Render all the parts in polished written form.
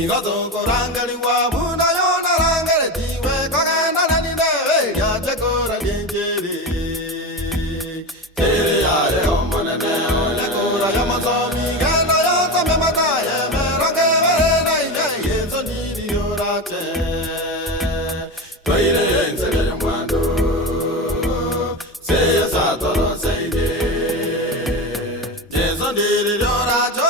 Igoto korangeli wa buna yona rangeli tiwe kagena nani dewe ya chekora genjeri tere ya omone ne ole kora ya masomi gena ya tame mataye me range vere na ine yeso niri yorate toire ensele mwando se ya satoro seide yeso niri yorate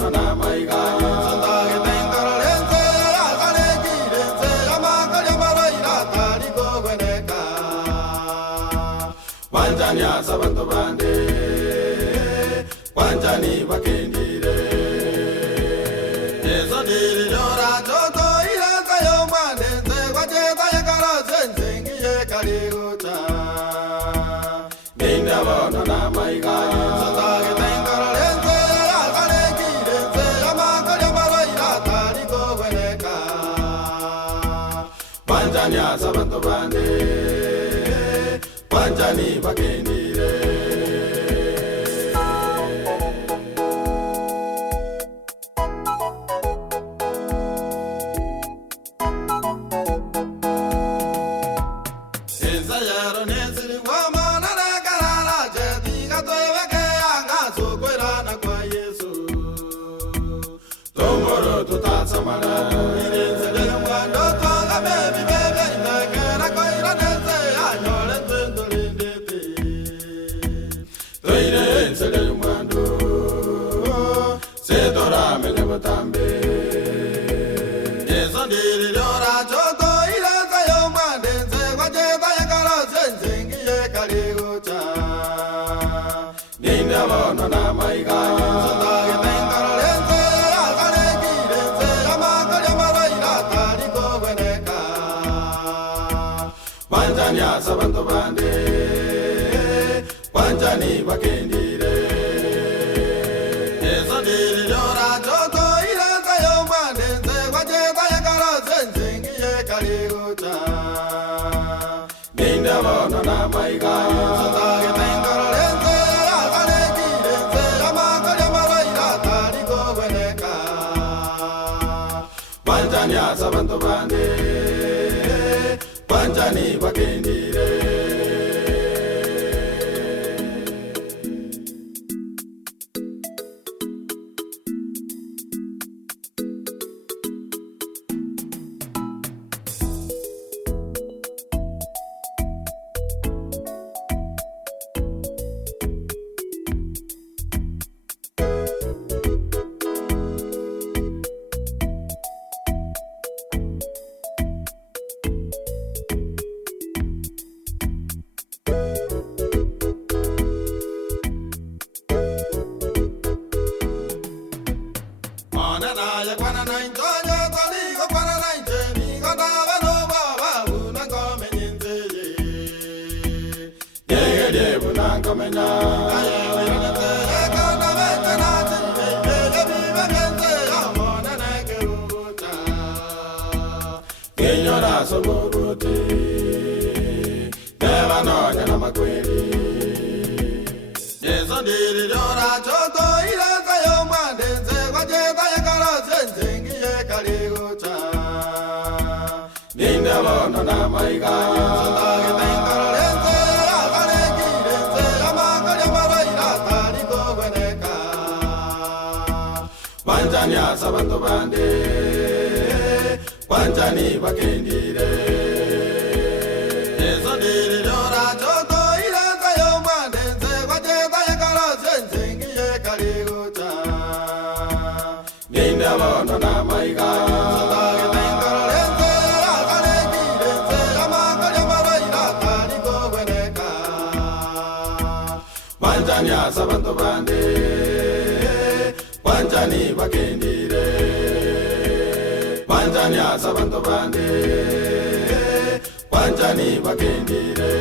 no na mai ga santa ke tengara lense akale ki lense amakale maraina tari ko gweneka wanjanya sabanto bande wanjani bakendire eso dire dora toto ila kayo mande se kwaje ta yakara sense ngiye kali uta ninda no na mai ga santa ke tengara lense Wanjanya sabanto bande, wanjani bakendire. Ensayaro nesiri wamana na karara jeti katoe ke anga sukwera na kwa Yesu. Tomoro tutasamana, irense mwando tonga baby. Tambe eso ndiri dora choto ile kayo mande se kwaje ta yakara sense ngiye kali uta ninda bono na maiga santa ke tengara lense akale ki lense amakale maraina tari ko gweneka wanjanya sabanto bande wanjani bakendire eso ndiri dora choto no na maiga santa ke tengara lense akale ki lense amakale maraina tari ko gweneka wanjanya sabanto bande wanjani bakendire no na maiga santa ke tengara lense akale ki lense amakale maraina tari ko gweneka wanjanya sabanto bande wanjani bakendire eso ndiri dora choto ile kayo mande se kwaje ta yakara sense ngiye kali uta ninda bono na maiga santa ke tengara lense wanjanya sabanto bande wanjani bakendire wanjanya sabanto bande wanjani bakendire